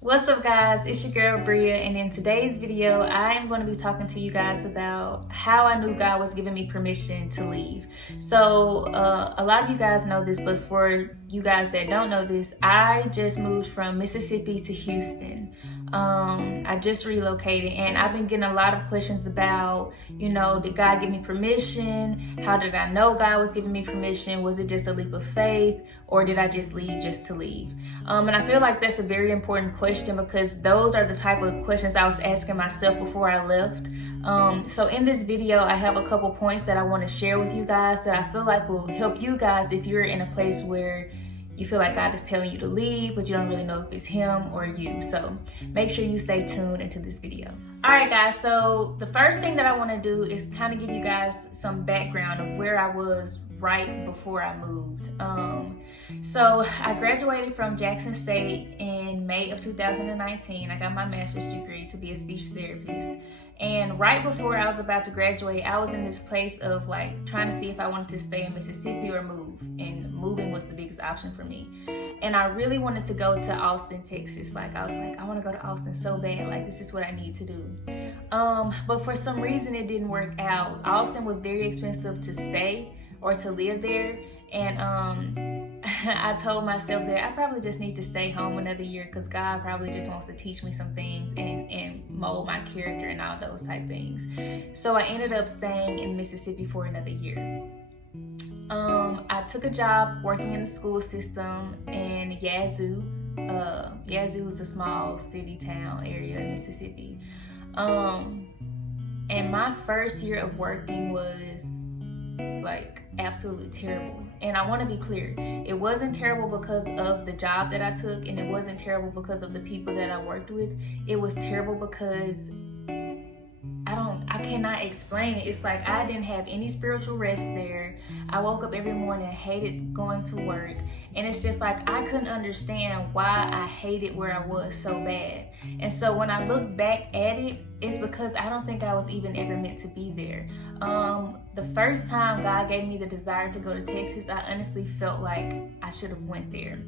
What's up, guys? It's your girl Bria, and in today's video I am going to be talking to you guys about how I knew God was giving me permission to leave. So a lot of you guys know this, but for you guys that don't know this, I just moved from Mississippi to Houston. I just relocated, and I've been getting a lot of questions about, did God give me permission? How did I know God was giving me permission? Was it just a leap of faith, or did I just leave just to leave? And I feel like that's a very important question, because those are the type of questions I was asking myself before I left. So in this video, I have a couple points that I want to share with you guys that I feel like will help you guys if you're in a place where you feel like God is telling you to leave, but you don't really know if it's Him or you. So make sure you stay tuned into this video. All right, guys, so the first thing that I want to do is kind of give you guys some background of where I was right before I moved. So I graduated from Jackson State in May of 2019. I got my master's degree to be a speech therapist. And right before I was about to graduate, I was in this place of like trying to see if I wanted to stay in Mississippi or move. And moving was the biggest option for me. And I really wanted to go to Austin, Texas. I was like, I want to go to Austin so bad. Like, this is what I need to do. But for some reason, it didn't work out. Austin was very expensive to stay or to live there. And I told myself that I probably just need to stay home another year, because God probably just wants to teach me some things and mold my character and all those type things. So I ended up staying in Mississippi for another year. I took a job working in the school system in Yazoo. Yazoo is a small city town area in Mississippi. And my first year of working was like absolutely terrible. And I want to be clear, it wasn't terrible because of the job that I took, and it wasn't terrible because of the people that I worked with. It was terrible because I cannot explain it. It's like I didn't have any spiritual rest there. I woke up every morning and hated going to work. And it's just like I couldn't understand why I hated where I was so bad. And so when I look back at it, it's because I don't think I was even ever meant to be there. The first time God gave me the desire to go to Texas, I honestly felt like I should have went there.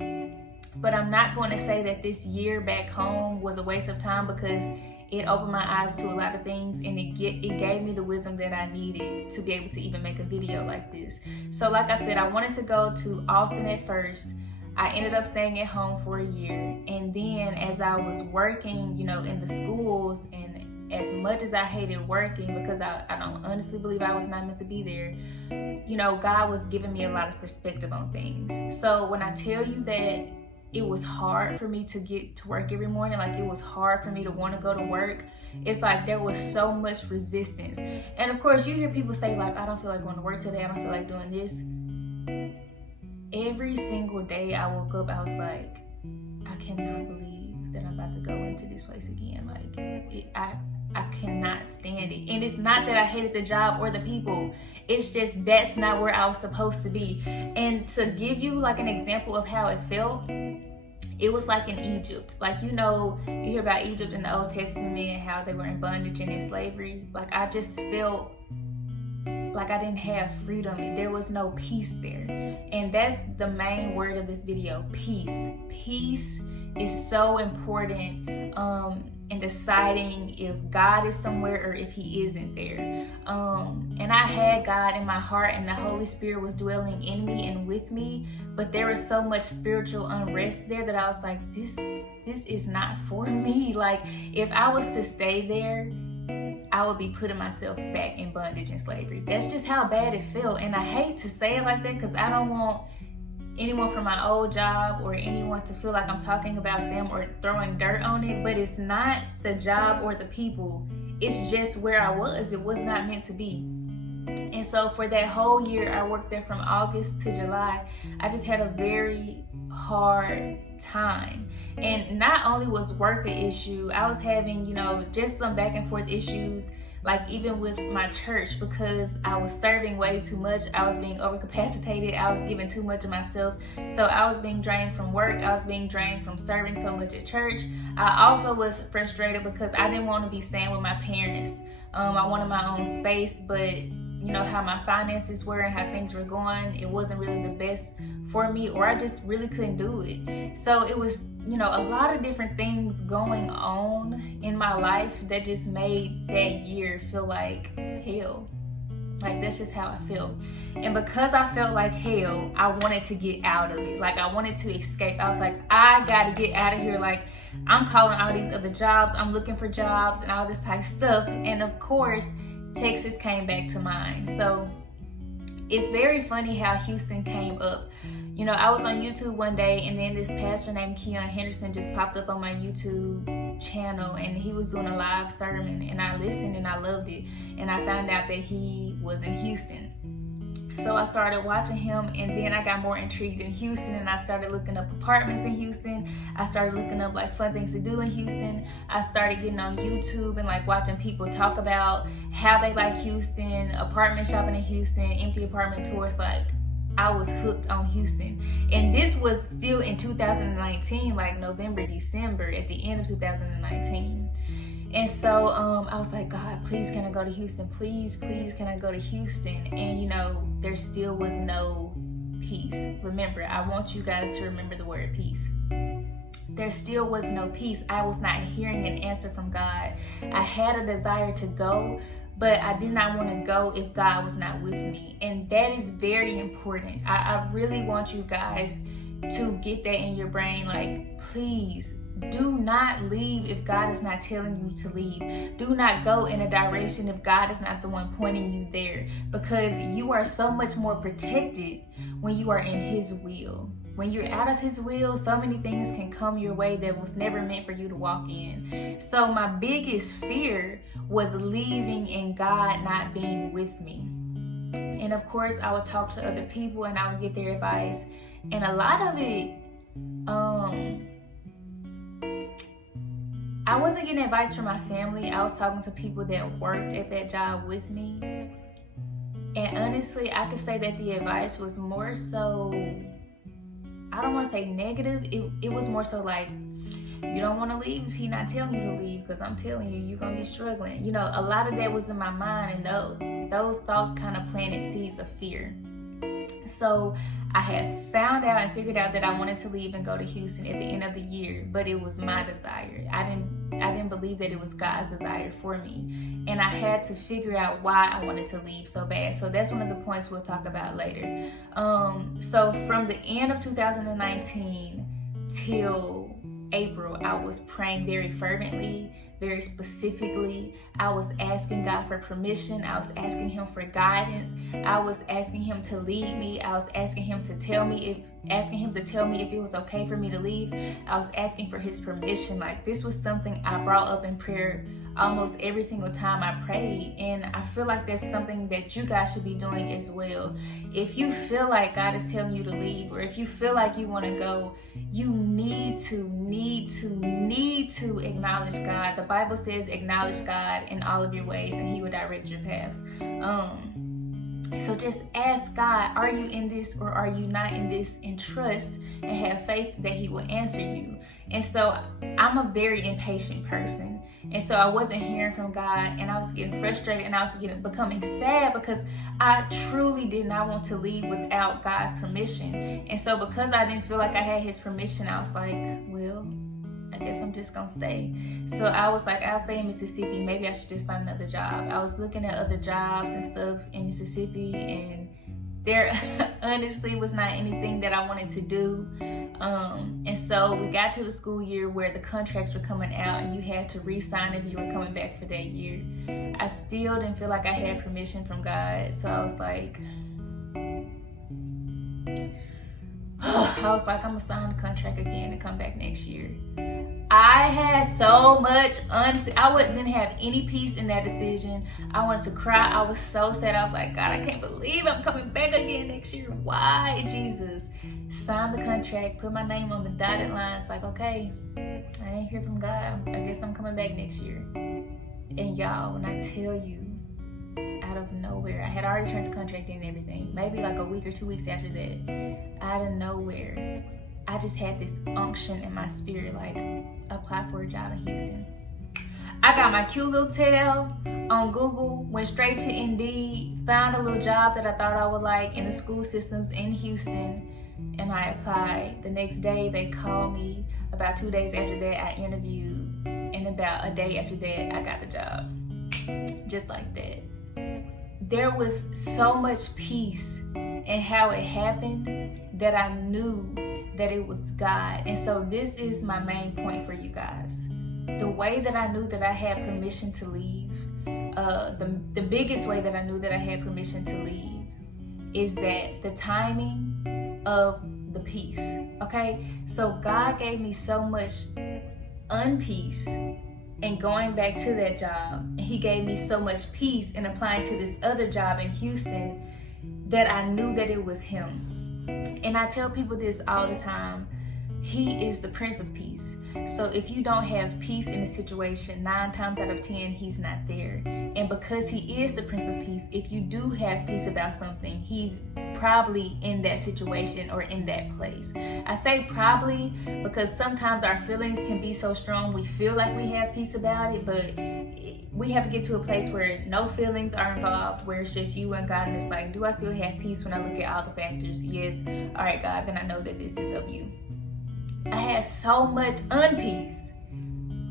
But I'm not going to say that this year back home was a waste of time, because it opened my eyes to a lot of things, and it gave me the wisdom that I needed to be able to even make a video like this. So like I said, I wanted to go to Austin at first. I ended up staying at home for a year. And then as I was working, in the schools, and as much as I hated working, because I don't honestly believe I was not meant to be there, God was giving me a lot of perspective on things. So when I tell you that it was hard for me to get to work every morning, like it was hard for me to want to go to work, it's like there was so much resistance. And of course, you hear people say like, I don't feel like going to work today, I don't feel like doing this. Every single day I woke up, I was like, I cannot believe that I'm about to go into this place again. Like I cannot stand it. And it's not that I hated the job or the people. It's just that's not where I was supposed to be. And to give you like an example of how it felt, it was like in Egypt. Like, you hear about Egypt in the Old Testament and how they were in bondage and in slavery. Like, I just felt like I didn't have freedom. There was no peace there. And that's the main word of this video, peace. Peace is so important in deciding if God is somewhere or if He isn't there. And I had God in my heart, and the Holy Spirit was dwelling in me and with me, but there was so much spiritual unrest there that I was like, this is not for me. Like, if I was to stay there, I would be putting myself back in bondage and slavery. That's just how bad it felt. And I hate to say it like that, because I don't want anyone from my old job or anyone to feel like I'm talking about them or throwing dirt on it, but it's not the job or the people. It's just where I was. It was not meant to be. And so for that whole year, I worked there from August to July. I just had a very hard time. And not only was work an issue, I was having, just some back and forth issues, like even with my church, because I was serving way too much. I was being overcapacitated. I was giving too much of myself. So I was being drained from work. I was being drained from serving so much at church. I also was frustrated because I didn't want to be staying with my parents. I wanted my own space, but how my finances were and how things were going, it wasn't really the best for me, or I just really couldn't do it. So it was, you know, a lot of different things going on in my life that just made that year feel like hell. Like, that's just how I felt. And because I felt like hell, I wanted to get out of it. Like, I wanted to escape. I was like, I gotta get out of here. Like, I'm calling all these other jobs. I'm looking for jobs and all this type of stuff. And of course, Texas came back to mind. So it's very funny how Houston came up. You know, I was on YouTube one day, and then this pastor named Keon Henderson just popped up on my YouTube channel, and he was doing a live sermon, and I listened and I loved it. And I found out that he was in Houston. So I started watching him, and then I got more intrigued in Houston, and I started looking up apartments in Houston. I started looking up like fun things to do in Houston. I started getting on YouTube and like watching people talk about how they like Houston, apartment shopping in Houston, empty apartment tours. Like, I was hooked on Houston. And this was still in 2019, like November, December, at the end of 2019. And so I was like, God, please can I go to Houston? Please can I go to Houston? And you know, there still was no peace. Remember, I want you guys to remember the word peace. There still was no peace. I was not hearing an answer from God. I had a desire to go, but I did not want to go if God was not with me. And that is very important. I really want you guys to get that in your brain. Like, please, do not leave if God is not telling you to leave. Do not go in a direction if God is not the one pointing you there, because you are so much more protected when you are in His will. When you're out of His will, so many things can come your way that was never meant for you to walk in. So my biggest fear was leaving and God not being with me. And of course, I would talk to other people and I would get their advice. And a lot of it, I wasn't getting advice from my family. I was talking to people that worked at that job with me. And honestly, I could say that the advice was more so, I don't want to say negative. It was more so like, you don't want to leave if He's not telling you to leave, because I'm telling you, you're going to be struggling. You know, a lot of that was in my mind, and those thoughts kind of planted seeds of fear. So I had found out and figured out that I wanted to leave and go to Houston at the end of the year, but it was my desire. I didn't believe that it was God's desire for me. And I had to figure out why I wanted to leave so bad. So that's one of the points we'll talk about later. So from the end of 2019 till April, I was praying very fervently, very specifically. I was asking God for permission. I was asking Him for guidance. I was asking Him to lead me. I was asking Him to tell me if it was okay for me to leave. I was asking for His permission. Like, this was something I brought up in prayer almost every single time I prayed. And I feel like that's something that you guys should be doing as well. If you feel like God is telling you to leave, or if you feel like you want to go, you need to acknowledge God. The Bible says acknowledge God in all of your ways and He will direct your paths. So just ask God, are you in this or are you not in this? And trust and have faith that He will answer you. And so I'm a very impatient person. And so I wasn't hearing from God, and I was getting frustrated, and I was becoming sad because I truly did not want to leave without God's permission. And so because I didn't feel like I had His permission, I was like, well, I guess I'm just gonna stay. So I was like, I'll stay in Mississippi. Maybe I should just find another job. I was looking at other jobs and stuff in Mississippi, and there honestly was not anything that I wanted to do. And so we got to the school year where the contracts were coming out and you had to re-sign if you were coming back for that year. I still didn't feel like I had permission from God. So I was like, I'm gonna sign the contract again and come back next year. I had so much I didn't have any peace in that decision. I wanted to cry. I was so sad. I was like, God, I can't believe I'm coming back again next year. Why, Jesus? Signed the contract, put my name on the dotted line. It's like, okay, I ain't hear from God. I guess I'm coming back next year. And y'all, when I tell you, out of nowhere, I had already turned the contract in and everything. Maybe like a week or 2 weeks after that, out of nowhere, I just had this unction in my spirit, like, apply for a job in Houston. I got my cute little tail on Google, went straight to Indeed, found a little job that I thought I would like in the school systems in Houston, and I applied. The next day they called me. About 2 days after that, I interviewed, and about a day after that, I got the job. Just like that. There was so much peace in how it happened that I knew that it was God. And so this is my main point for you guys. The way that I knew that I had permission to leave, the biggest way that I knew that I had permission to leave is that the timing of the peace, okay? So God gave me so much unpeace in going back to that job, and he gave me so much peace in applying to this other job in Houston that I knew that it was him. And I tell people this all the time. He is the Prince of Peace. So if you don't have peace in a situation, 9 times out of 10, he's not there. And because he is the Prince of Peace, if you do have peace about something, he's probably in that situation or in that place. I say probably because sometimes our feelings can be so strong, we feel like we have peace about it, but we have to get to a place where no feelings are involved, where it's just you and God, and it's like, do I still have peace when I look at all the factors? Yes. All right, God, then I know that this is of you. I had so much unpeace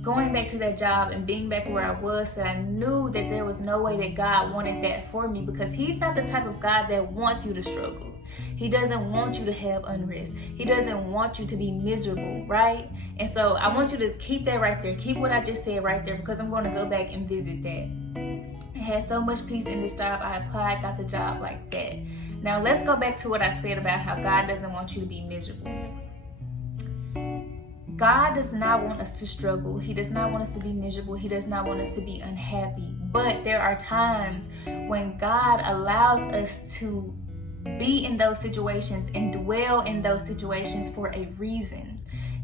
going back to that job and being back where I was, that I knew that there was no way that God wanted that for me, because he's not the type of God that wants you to struggle. He doesn't want you to have unrest. He doesn't want you to be miserable, right? And so I want you to keep that right there. Keep what I just said right there, because I'm going to go back and visit that. I had so much peace in this job. I applied, got the job like that. Now let's go back to what I said about how God doesn't want you to be miserable. God does not want us to struggle. He does not want us to be miserable. He does not want us to be unhappy. But there are times when God allows us to be in those situations and dwell in those situations for a reason.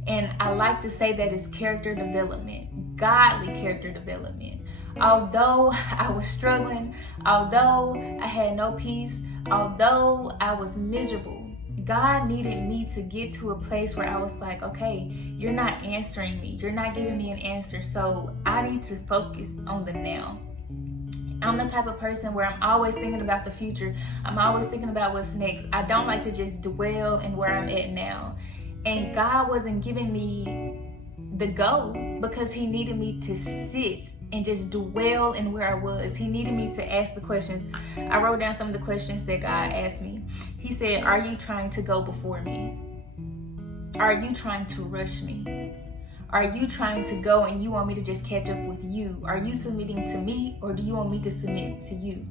And I like to say that it's character development, godly character development. Although I was struggling, although I had no peace, although I was miserable, God needed me to get to a place where I was like, okay, you're not answering me. You're not giving me an answer. So I need to focus on the now. I'm the type of person where I'm always thinking about the future. I'm always thinking about what's next. I don't like to just dwell in where I'm at now. And God wasn't giving me the go, because he needed me to sit and just dwell in where I was. He needed me to ask the questions. I wrote down some of the questions that God asked me. He said, are you trying to go before me? Are you trying to rush me? Are you trying to go and you want me to just catch up with you? Are you submitting to me, or do you want me to submit to you?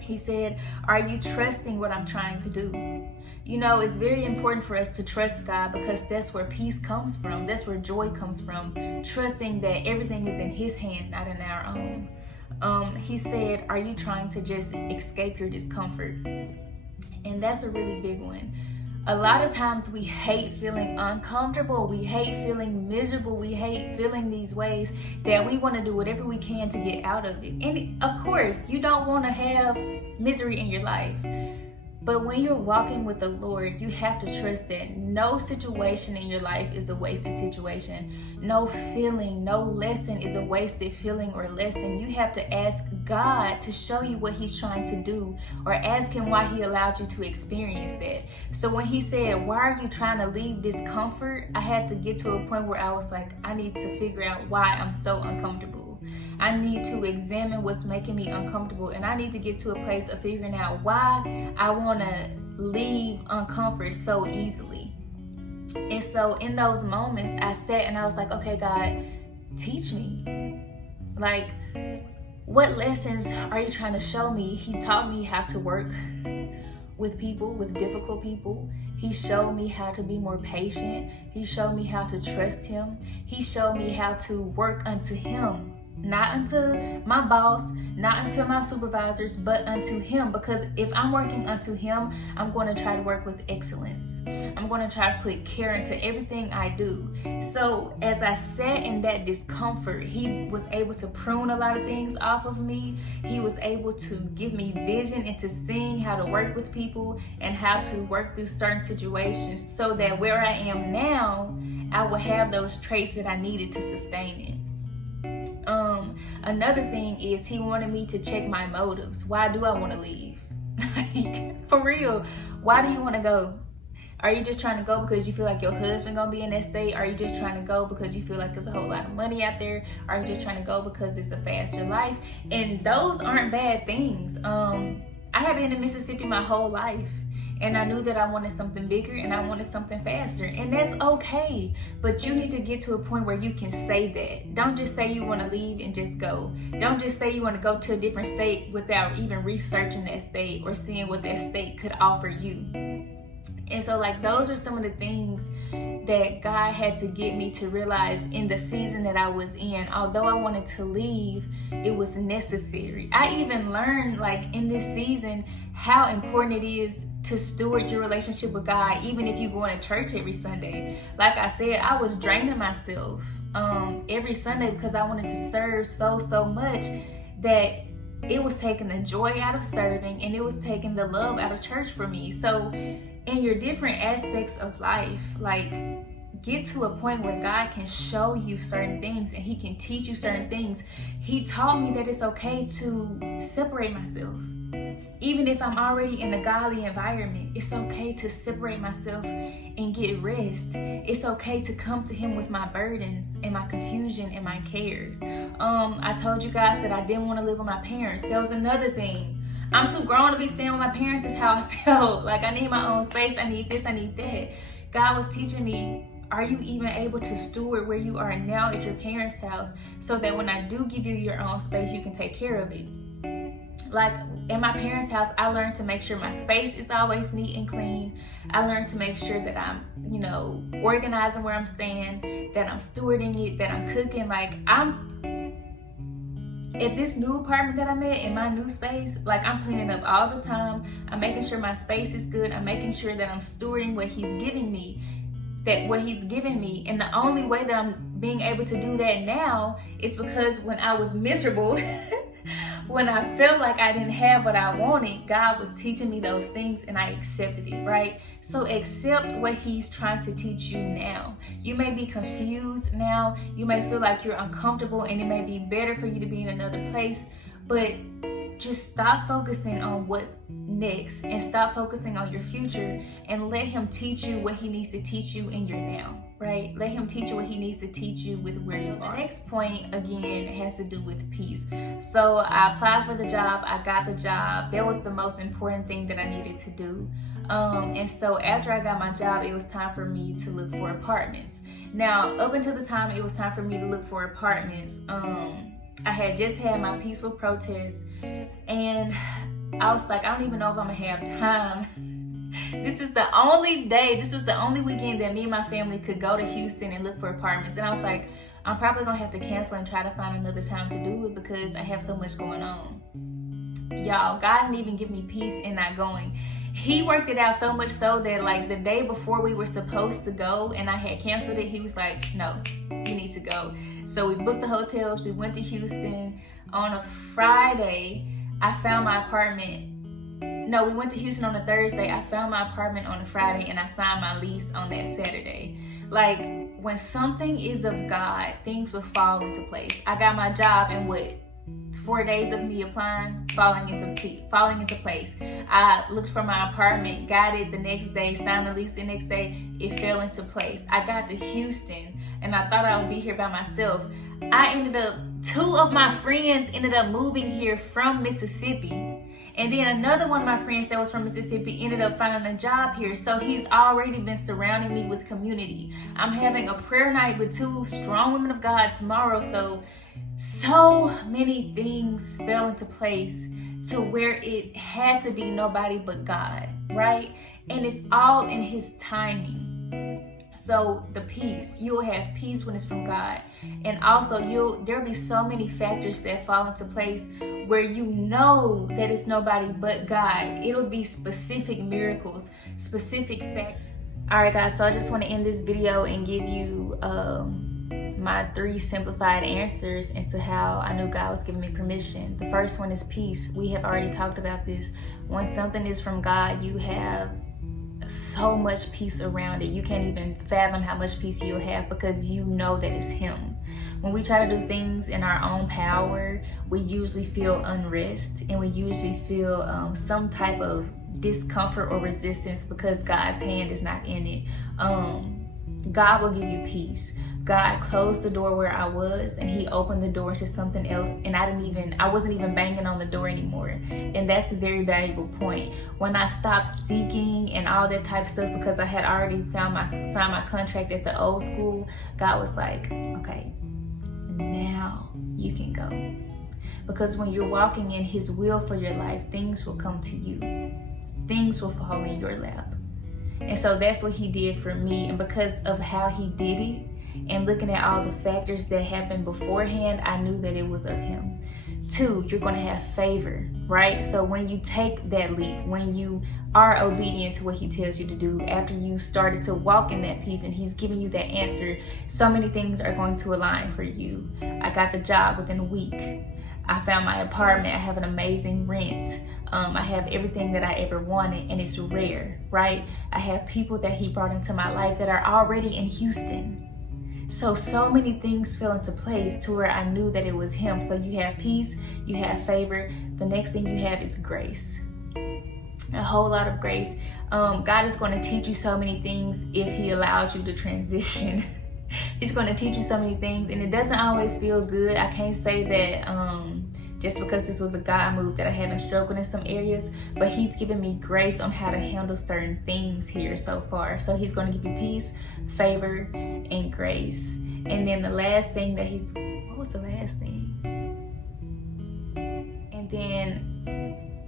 He said, are you trusting what I'm trying to do? You know, it's very important for us to trust God, because that's where peace comes from. That's where joy comes from. Trusting that everything is in his hand, not in our own. He said, are you trying to just escape your discomfort? And that's a really big one. A lot of times we hate feeling uncomfortable. We hate feeling miserable. We hate feeling these ways that we want to do whatever we can to get out of it. And of course, you don't want to have misery in your life. But when you're walking with the Lord, you have to trust that no situation in your life is a wasted situation. No feeling, no lesson is a wasted feeling or lesson. You have to ask God to show you what he's trying to do, or ask him why he allowed you to experience that. So when he said, why are you trying to leave discomfort? I had to get to a point where I was like, I need to figure out why I'm so uncomfortable. I need to examine what's making me uncomfortable, and I need to get to a place of figuring out why I want to leave uncomfort so easily. And so in those moments, I sat and I was like, okay, God, teach me. Like, what lessons are you trying to show me? He taught me how to work with people, with difficult people. He showed me how to be more patient. He showed me how to trust him. He showed me how to work unto him. Not unto my boss, not unto my supervisors, but unto him. Because if I'm working unto him, I'm going to try to work with excellence. I'm going to try to put care into everything I do. So as I sat in that discomfort, he was able to prune a lot of things off of me. He was able to give me vision into seeing how to work with people and how to work through certain situations, so that where I am now, I will have those traits that I needed to sustain it. Another thing is, he wanted me to check my motives. Why do I want to leave? Like, for real, why do you want to go? Are you just trying to go because you feel like your husband gonna be in that state? Are you just trying to go because you feel like there's a whole lot of money out there? Are you just trying to go because it's a faster life? And those aren't bad things. I have been in Mississippi my whole life, and I knew that I wanted something bigger and I wanted something faster, and that's okay. But you need to get to a point where you can say that. Don't just say you want to leave and just go. Don't just say you want to go to a different state without even researching that state or seeing what that state could offer you. And so, like, those are some of the things that God had to get me to realize in the season that I was in. Although I wanted to leave, it was necessary. I even learned, like, in this season, how important it is to steward your relationship with God, even if you go to church every Sunday. Like I said, I was draining myself every Sunday because I wanted to serve so much that it was taking the joy out of serving, and it was taking the love out of church for me. So in your different aspects of life, like, get to a point where God can show you certain things and he can teach you certain things. He taught me that it's okay to separate myself. Even if I'm already in a godly environment, it's okay to separate myself and get rest. It's okay to come to him with my burdens and my confusion and my cares. I told you guys that I didn't want to live with my parents. That was another thing. I'm too grown to be staying with my parents is how I felt. Like, I need my own space. I need this, I need that. God was teaching me, are you even able to steward where you are now at your parents' house, so that when I do give you your own space, you can take care of it? Like, in my parents' house, I learned to make sure my space is always neat and clean. I learned to make sure that I'm, organizing where I'm staying, that I'm stewarding it, that I'm cooking. Like, at this new apartment that I'm at, in my new space, like, I'm cleaning up all the time. I'm making sure my space is good. I'm making sure that I'm stewarding what he's giving me. And the only way that I'm being able to do that now is because when I was miserable, when I felt like I didn't have what I wanted, God was teaching me those things and I accepted it, right? So accept what he's trying to teach you now. You may be confused now. You may feel like you're uncomfortable and it may be better for you to be in another place, but just stop focusing on what's next and stop focusing on your future, and let him teach you what he needs to teach you in your now, right? Let him teach you what he needs to teach you with where you are. The next point, again, has to do with peace. So I applied for the job. I got the job. That was the most important thing that I needed to do. And so after I got my job, it was time for me to look for apartments. Now, up until the time it was time for me to look for apartments, I had just had my peaceful protest, and I was like, I don't even know if I'm gonna have time. This was the only weekend that me and my family could go to Houston and look for apartments. And I was like, I'm probably gonna have to cancel and try to find another time to do it because I have so much going on. Y'all, God didn't even give me peace in not going. He worked it out so much so that, like, the day before we were supposed to go and I had canceled it, he was like, no, you need to go. So we booked the hotels, we went to Houston. On a Friday, I found my apartment. No, we went to Houston on a Thursday. I found my apartment on a Friday and I signed my lease on that Saturday. Like, when something is of God, things will fall into place. I got my job in 4 days of me applying, falling into place. I looked for my apartment, got it the next day, signed the lease the next day, it fell into place. I got to Houston and I thought I would be here by myself. Two of my friends ended up moving here from Mississippi. And then another one of my friends that was from Mississippi ended up finding a job here. So he's already been surrounding me with community. I'm having a prayer night with 2 strong women of God tomorrow. So many things fell into place to where it had to be nobody but God, right? And it's all in his timing. So the peace, you'll have peace when it's from God. And also there'll be so many factors that fall into place where you know that it's nobody but God. It'll be specific miracles, specific factors. All right, guys, so I just want to end this video and give you my 3 simplified answers into how I knew God was giving me permission. The first one is peace. We have already talked about this. When something is from God, you have so much peace around it. You can't even fathom how much peace you'll have because you know that it's him. When we try to do things in our own power, we usually feel unrest and we usually feel some type of discomfort or resistance because God's hand is not in it. God will give you peace. God closed the door where I was and he opened the door to something else, and I wasn't even banging on the door anymore. And that's a very valuable point. When I stopped seeking and all that type of stuff because I had already signed my contract at the old school, God was like, okay, now you can go. Because when you're walking in his will for your life, things will come to you. Things will fall in your lap. And so that's what he did for me. And because of how he did it, and looking at all the factors that happened beforehand, I knew that it was of him. 2, you're going to have favor, right? So when you take that leap, when you are obedient to what he tells you to do, after you started to walk in that peace and he's giving you that answer, so many things are going to align for you. I got the job within a week. I found my apartment. I have an amazing rent. I have everything that I ever wanted, and it's rare, right? I have people that he brought into my life that are already in Houston. So many things fell into place to where I knew that it was him. So you have peace, you have favor. The next thing you have is grace. A whole lot of grace. God is going to teach you so many things if he allows you to transition. He's going to teach you so many things, and it doesn't always feel good. I can't say that just because this was a God move that I haven't struggled in some areas, but he's given me grace on how to handle certain things here so far. So he's going to give you peace, favor, and grace. And then the last thing that what was the last thing? And then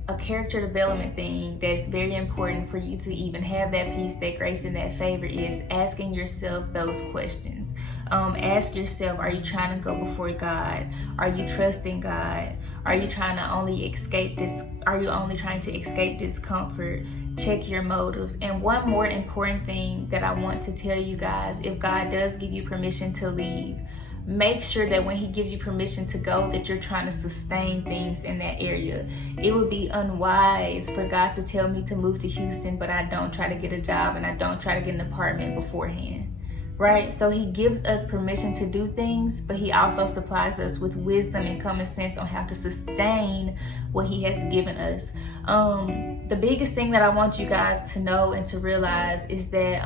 a character development thing that's very important for you to even have that peace, that grace, and that favor is asking yourself those questions. Ask yourself, are you trying to go before God? Are you trusting God? Are you trying to only escape this? Are you only trying to escape discomfort? Check your motives. And one more important thing that I want to tell you guys, if God does give you permission to leave, make sure that when he gives you permission to go, that you're trying to sustain things in that area. It would be unwise for God to tell me to move to Houston, but I don't try to get a job and I don't try to get an apartment beforehand, right? So he gives us permission to do things, but he also supplies us with wisdom and common sense on how to sustain what he has given us. The biggest thing that I want you guys to know and to realize is that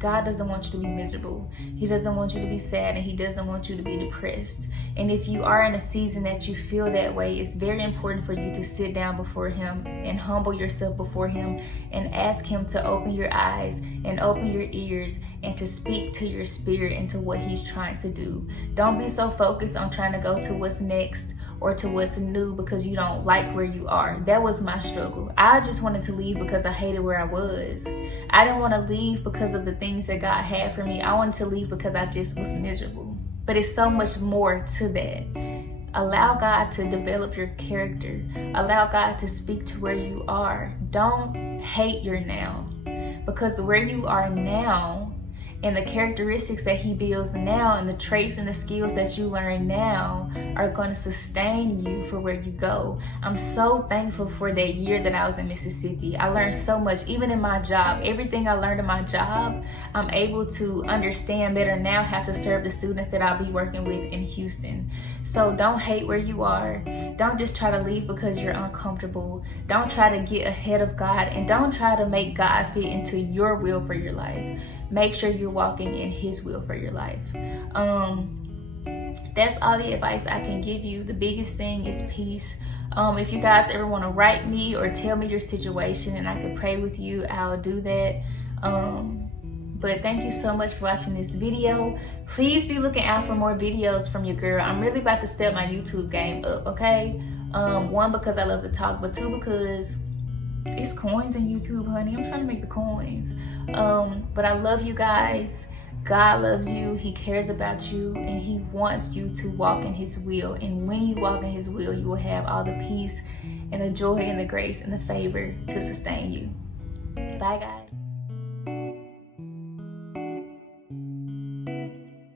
God doesn't want you to be miserable. He doesn't want you to be sad, and he doesn't want you to be depressed. And if you are in a season that you feel that way, it's very important for you to sit down before him and humble yourself before him and ask him to open your eyes and open your ears and to speak to your spirit and to what he's trying to do. Don't be so focused on trying to go to what's next or to what's new because you don't like where you are. That was my struggle. I just wanted to leave because I hated where I was. I didn't want to leave because of the things that God had for me. I wanted to leave because I just was miserable. But it's so much more to that. Allow God to develop your character. Allow God to speak to where you are. Don't hate your now, because where you are now and the characteristics that he builds now and the traits and the skills that you learn now are going to sustain you for where you go. I'm so thankful for that year that I was in Mississippi. I learned so much, even in my job. Everything I learned in my job, I'm able to understand better now how to serve the students that I'll be working with in Houston. So don't hate where you are. Don't just try to leave because you're uncomfortable. Don't try to get ahead of God, and don't try to make God fit into your will for your life. Make sure you're walking in his will for your life. That's all the advice I can give you. The biggest thing is peace. If you guys ever want to write me or tell me your situation and I can pray with you, I'll do that. But thank you so much for watching this video. Please be looking out for more videos from your girl. I'm really about to step my YouTube game up, okay? 1, because I love to talk, but 2, because it's coins in YouTube, honey. I'm trying to make the coins. But I love you guys. God loves you. He cares about you, and he wants you to walk in his will. And when you walk in his will, you will have all the peace and the joy and the grace and the favor to sustain you. Bye, guys.